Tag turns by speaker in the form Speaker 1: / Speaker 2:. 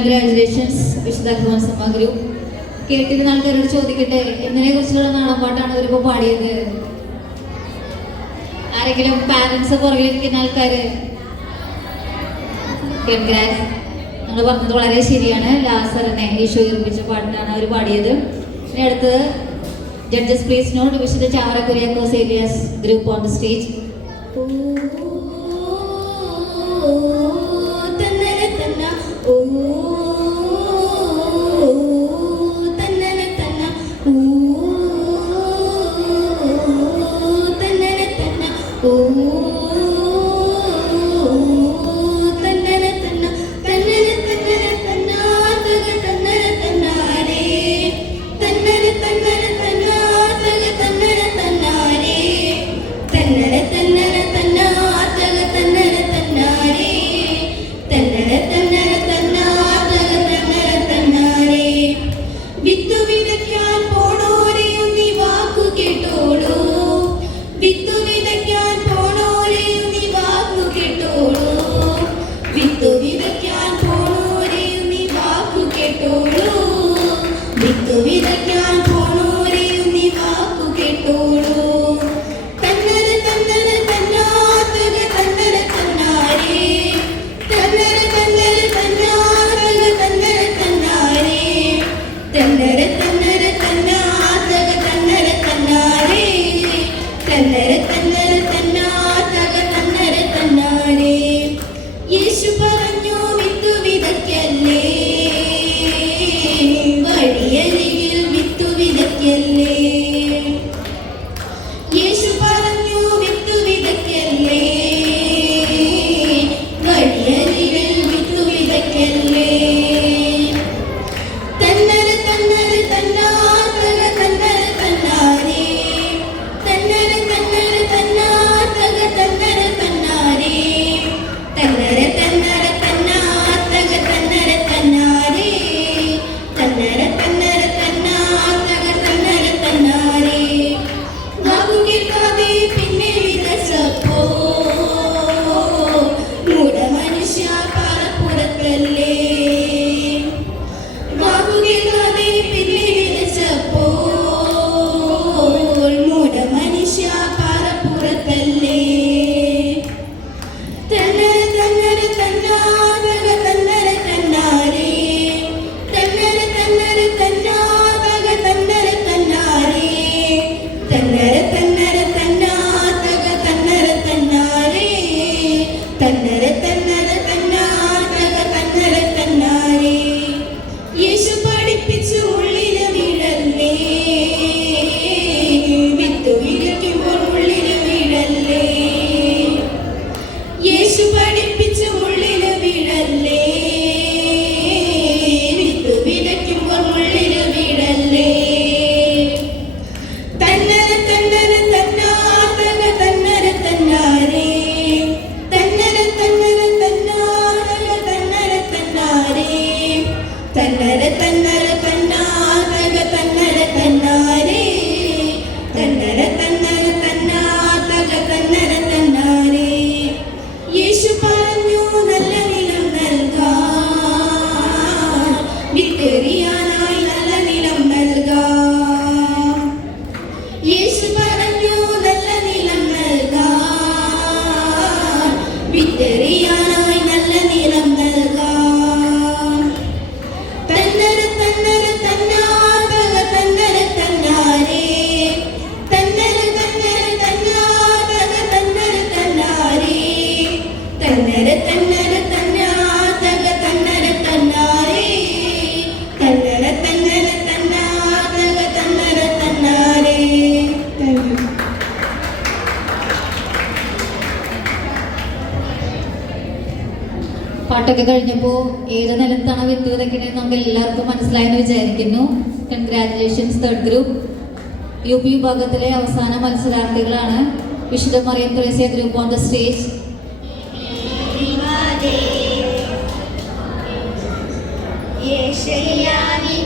Speaker 1: Congratulations വിശുദ്ധ കുമാരസമ്മ കേട്ടിരുന്ന ആൾക്കാരോട് ചോദിക്കട്ടെ എന്തിനെ കുറിച്ചുള്ള നാടൻപാട്ടാണ് അവരിപ്പോ പാടിയത്? ആരെങ്കിലും പാരൻസ് പുറകിലിരിക്കുന്ന ആൾക്കാര്? കൺഗ്രാസ് നിങ്ങൾ പറഞ്ഞത് വളരെ ശരിയാണ്. ലാസറിനെ ഈശോ നിർമ്മിച്ച പാട്ടിനാണ് അവർ പാടിയത്. ഇനി അടുത്ത് ജഡ്ജസ് പ്ലീസ് നോട്ട് വിശുദ്ധ Chavara Kuriakose group on the stage പാട്ടൊക്കെ കഴിഞ്ഞപ്പോൾ ഏത് നിലത്താണ് വിത്ത് നമുക്ക് എല്ലാവർക്കും മനസ്സിലായെന്ന് വിചാരിക്കുന്നു. Congratulations third group U P വിഭാഗത്തിലെ അവസാന മത്സരാർത്ഥികളാണ്. വിശുദ്ധ മറിയം തുളസിയ ഗ്രൂപ്പ് ഓൺ ദ സ്റ്റേജ്
Speaker 2: യേശയ്യാനി